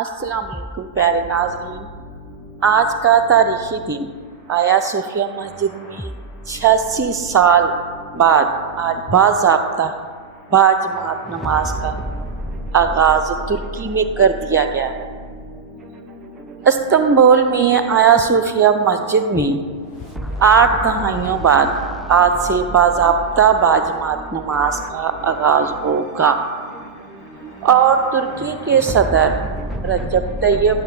السلام علیکم پیارے ناظرین، آج کا تاریخی دن آیا صوفیہ مسجد میں 86 سال بعد آج باضابطہ باجماعت نماز کا آغاز ترکی میں کر دیا گیا ہے۔ استنبول میں آیا صوفیہ مسجد میں 8 دہائیوں بعد آج سے باضابطہ باجماعت نماز کا آغاز ہوگا اور ترکی کے صدر رجب طیب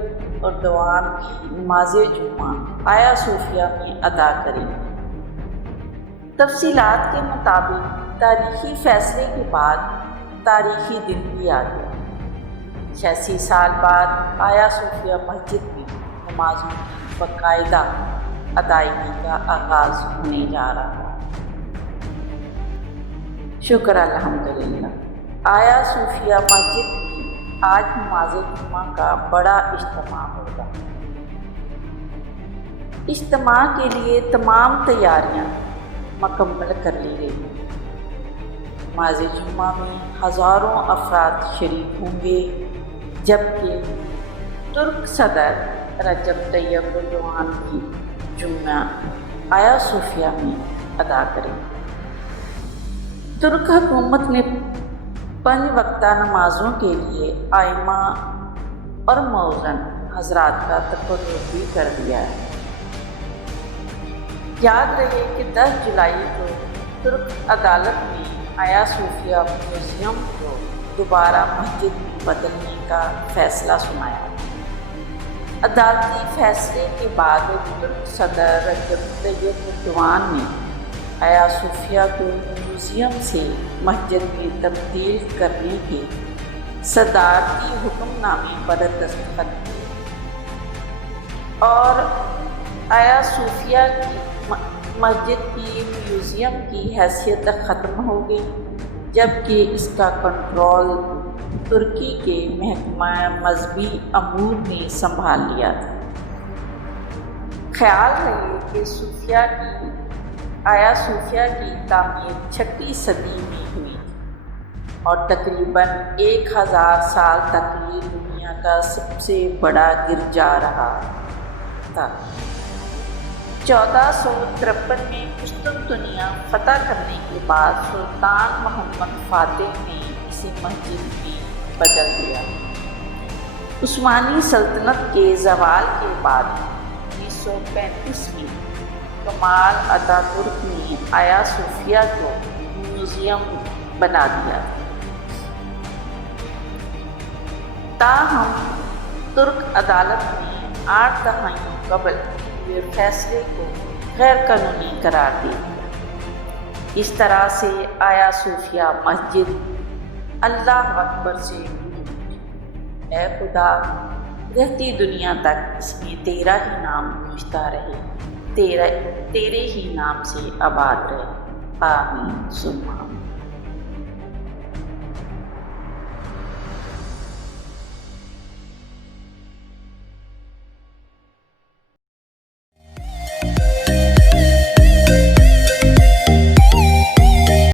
اردوان کی نماز جمعہ آیا صوفیہ میں ادا کریں گے۔ تفصیلات کے مطابق تاریخی فیصلے کے بعد تاریخی دن بھی آ گیا۔ 86 سال بعد آیا صوفیہ مسجد میں نمازوں کی باقاعدہ ادائیگی کا آغاز ہونے جا رہا ہے۔ شکر الحمدللہ۔ آیا صوفیہ مسجد میں آج نماز جمعہ کا بڑا اجتماع ہوگا۔ اجتماع کے لیے تمام تیاریاں مکمل کر لی گئی ہیں۔ نماز جمعہ میں ہزاروں افراد شریک ہوں گے، جبکہ ترک صدر رجب طیب اردوان کی جمعہ آیا صوفیہ میں ادا کریں گے۔ ترک حکومت نے 5 وقتہ نمازوں کے لیے ائمہ اور مؤذن حضرات کا تقرر بھی کر دیا ہے۔ یاد رہے کہ 10 جولائی کو ترک عدالت نے آیا صوفیہ میوزیم کو دوبارہ مسجد میں بدلنے کا فیصلہ سنایا۔ عدالتی فیصلے کے بعد ترک صدر رجب طیب اردوان نے آیا صوفیہ کو میوزیم سے مسجد میں تبدیل کرنے کے صدارتی حکم نامے پر دستخط کیے اور آیا صوفیہ کی مسجد کی میوزیم کی حیثیت ختم ہو گئی، جبکہ اس کا کنٹرول ترکی کے محکمہ مذہبی امور نے سنبھال لیا تھا۔ خیال رہے کہ آیا صوفیہ کی تعمیر 6ویں صدی میں ہوئی اور تقریباً 1000 سال تک یہ دنیا کا سب سے بڑا گرجا رہا تھا۔ 1453 میں قسطنطنیہ فتح کرنے کے بعد سلطان محمد فاتح نے اسے مسجد میں بدل دیا۔ عثمانی سلطنت کے زوال کے بعد 1935 میں کمال اتاترک نے آیا صوفیہ کو میوزیم بنا دیا۔ تاہم ترک عدالت نے 8 دہائیوں قبل ہوئے فیصلے کو غیر قانونی قرار دے دیا۔ اس طرح سے آیا صوفیہ مسجد اللہ اکبر سے گونج، اے خدا رہتی دنیا تک اس میں تیرا ہی نام گونجتا رہے، تیرے ہی نام سے آباد رہے، آمین ثم آمین۔